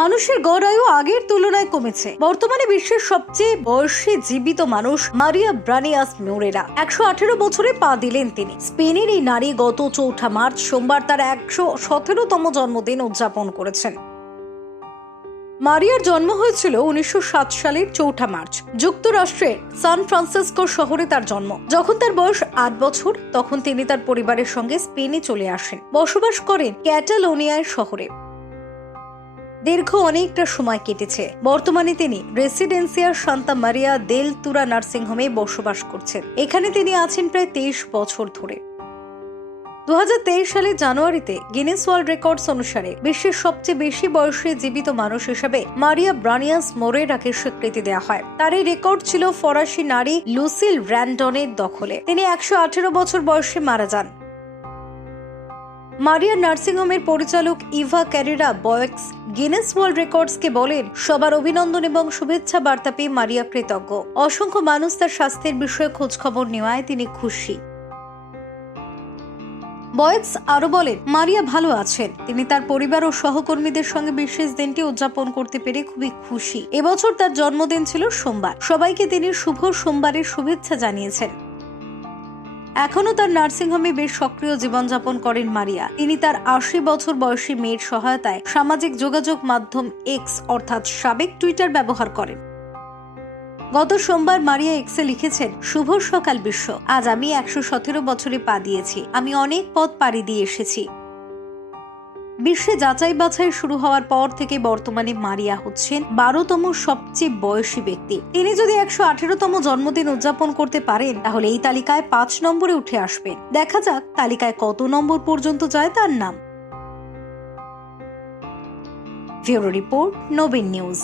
মানুষের গড় আয়ু আগের তুলনায় কমেছে। বর্তমানে বিশ্বের সবচেয়ে বয়সে জীবিত মানুষ মারিয়া ব্রানিয়াস মিউরেরা একশো আঠেরো বছরে পা দিলেন তিনি। স্পেনের এই নারী গত চৌঠা মার্চ সোমবার তার একশো সতেরোতম জন্মদিন উদযাপন করেছেন। মারিয়ার জন্ম হয়েছিল উনিশশো সাত সালের চৌঠা মার্চ। যুক্তরাষ্ট্রের সান ফ্রান্সিসকো শহরে তার জন্ম। যখন তার বয়স আট বছর, তখন তিনি তার পরিবারের সঙ্গে স্পেনে চলে আসেন। বসবাস করেন ক্যাটালোনিয়ার শহরে। দীর্ঘ অনেকটা সময় কেটেছে। বর্তমানে তিনি রেসিডেন্সিয়ার সান্তা মারিয়া দেল তুরা নার্সিংহোমে বসবাস করছেন। এখানে তিনি আছেন প্রায় তেইশ বছর ধরে। দুহাজার তেইশ সালে জানুয়ারিতে গিনেস ওয়ার্ল্ড রেকর্ডস অনুসারে বিশ্বের সবচেয়ে বেশি বয়সে জীবিত মানুষ হিসেবে মারিয়া ব্রানিয়াস মোরেরাকে স্বীকৃতি দেওয়া হয়। তার এই রেকর্ড ছিল ফরাসি নারী লুসিল র্যান্ডনের দখলে। তিনি একশো আঠেরো বছর বয়সে মারা যান। মারিয়া নার্সিংহোমের পরিচালক Eva Carrera Boix Guinness World রেকর্ডসকে বলেন, সবার অভিনন্দন এবং শুভেচ্ছা বার্তা পেয়ে মারিয়া কৃতজ্ঞ। অসংখ্য মানুষ তার স্বাস্থ্যের বিষয়ে খোঁজখবর নেওয়ায় তিনি খুশি। বয়েক্স আরও বলেন, মারিয়া ভালো আছেন। তিনি তার পরিবার ও সহকর্মীদের সঙ্গে বিশেষ দিনটি উদযাপন করতে পেরে খুবই খুশি। এবছর তার জন্মদিন ছিল সোমবার। সবাইকে তিনি শুভ সোমবারের শুভেচ্ছা জানিয়েছেন। এখনও তার নার্সিংহোমে বেশ সক্রিয় জীবনযাপন করেন মারিয়া। তিনি তার আশি বছর বয়সী মেয়ের সহায়তায় সামাজিক যোগাযোগ মাধ্যম এক্স অর্থাৎ সাবেক টুইটার ব্যবহার করেন। গত সোমবার মারিয়া এক্সে লিখেছেন, শুভ সকাল বিশ্ব। আজ আমি একশো সতেরো বছরে পা দিয়েছি। আমি অনেক পথ পাড়ি দিয়ে এসেছি। বিশ্বে যাচাই বাছাই শুরু হওয়ার পর থেকে বর্তমানে মারিয়া হচ্ছেন বারোতম সবচেয়ে বয়সী ব্যক্তি। তিনি যদি একশো আঠেরোতম জন্মদিন উদযাপন করতে পারেন, তাহলে এই তালিকায় পাঁচ নম্বরে উঠে আসবেন। দেখা যাক তালিকায় কত নম্বর পর্যন্ত যায় তার নাম। Bureau report, Nabin news.